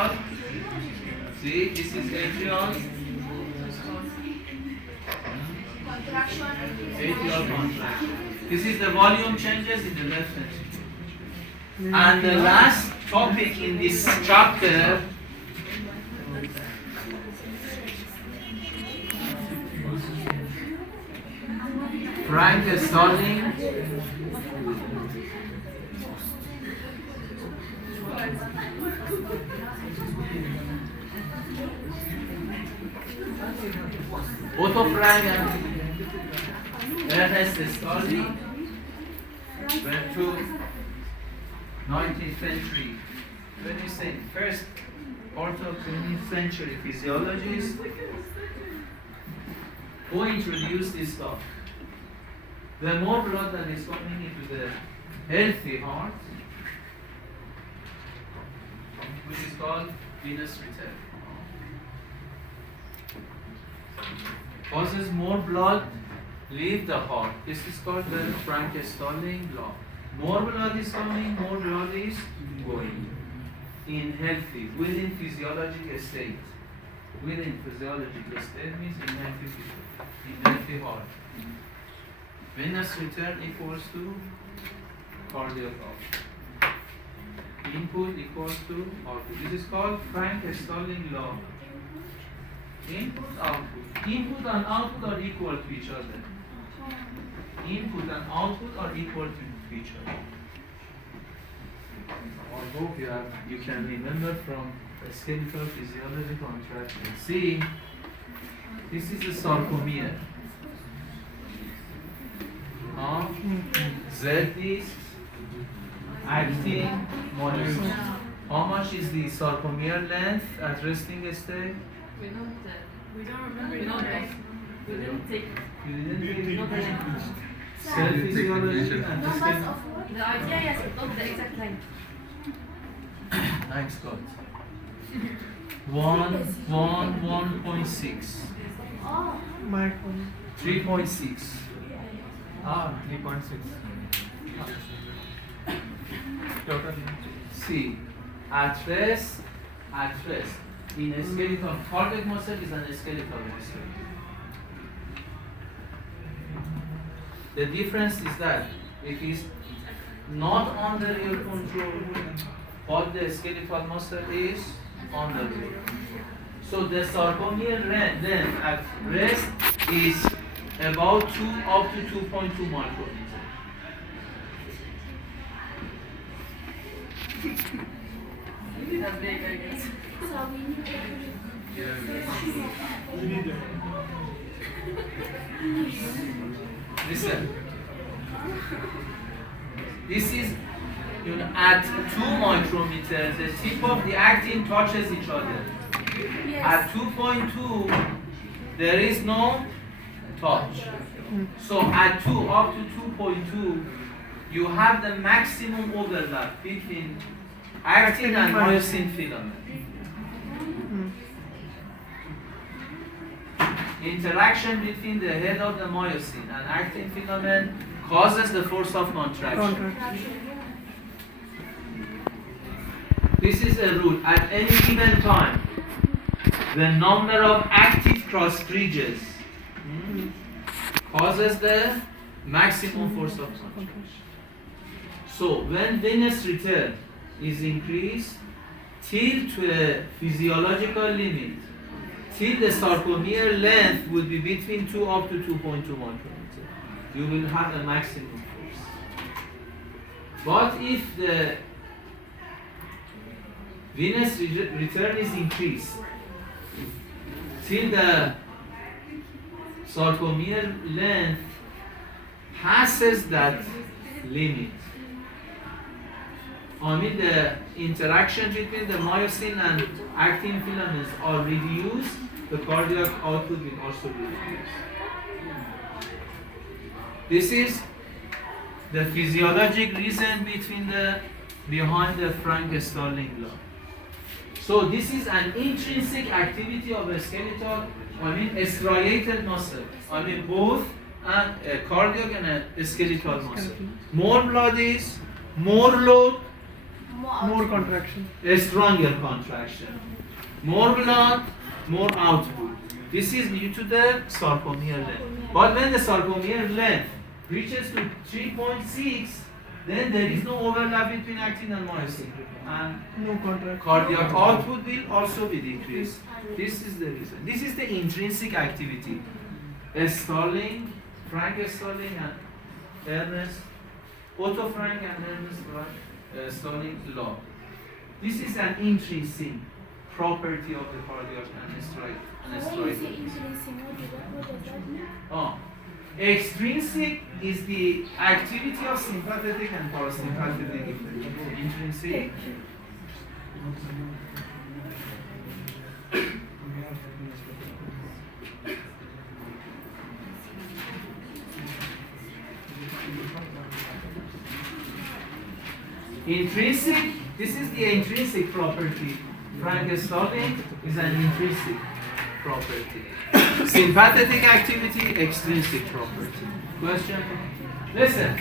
atrial. See, this is atrial. Atrial contraction. This is the volume changes in the left ventricle. And the last topic in this chapter Frank Starling Otto Frank and Ernest Starling went to 19th century. When you say first part of 20th century physiologists who introduced this stuff. The more blood that is coming into the healthy heart, which is called venous return, causes more blood leave the heart. This is called the Frank-Starling law. More blood is coming, more blood is going. In healthy, within physiological state. Within physiological state means in healthy people, in healthy heart. Venous return equals to cardiac output. Input equals to output. This is called Frank-Starling law. Input, output. Input and output are equal to each other. Input and output are equal to each other. I hope you can remember from skeletal physiology contraction. See, this is a sarcomere. Z is acting molecule. How much is the sarcomere length at resting state? We don't remember. We didn't take. You didn't take cell physiology and the skeletal. The idea, yes, but not the exact length. Thanks God. 1.6. Micron. 3.6. 3.6. Total. See, at rest, in a skeletal, cardiac muscle is a skeletal muscle. The difference is that it is not under your control, but the skeletal muscle is under your control. So the sarcomere length at rest is about 2 up to 2.2 micrometers. That's big, I guess. Listen. This is at 2 micrometers, the tip of the actin touches each other. Yes. At 2.2, there is no touch. So at 2 up to 2.2, you have the maximum overlap between actin and myosin filament. Interaction between the head of the myosin and actin filament causes the force of contraction. This is a rule. At any given time, the number of active cross bridges causes the maximum force of contraction. So when venous return is increased till to a physiological limit, till the sarcomere length will be between 2 up to 2.2 micrometers, you will have a maximum force. But if the venous return is increased till the sarcomere length passes that limit, I mean the interaction between the myosin and actin filaments are reduced, the cardiac output will also be reduced. This is the physiologic reason behind the Frank-Starling law. So this is an intrinsic activity of a skeletal, a striated muscle. Both a cardiac and a skeletal muscle. More blood is, more load More contraction. A stronger contraction. More blood, more output. This is due to the sarcomere length. But when the sarcomere length reaches to 3.6, then there is no overlap between actin and myosin. And No contraction. cardiac output will also be decreased. This is the reason. This is the intrinsic activity. Starling, Frank Starling and Ernest, Otto Frank and Ernest Starling law. This is an intrinsic property of the cardiac and striatum. Oh. Extrinsic is the activity of sympathetic and parasympathetic effect. Intrinsic. Intrinsic, this is the intrinsic property. Frank Starling is an intrinsic property. Sympathetic activity, extrinsic property. Question? Listen.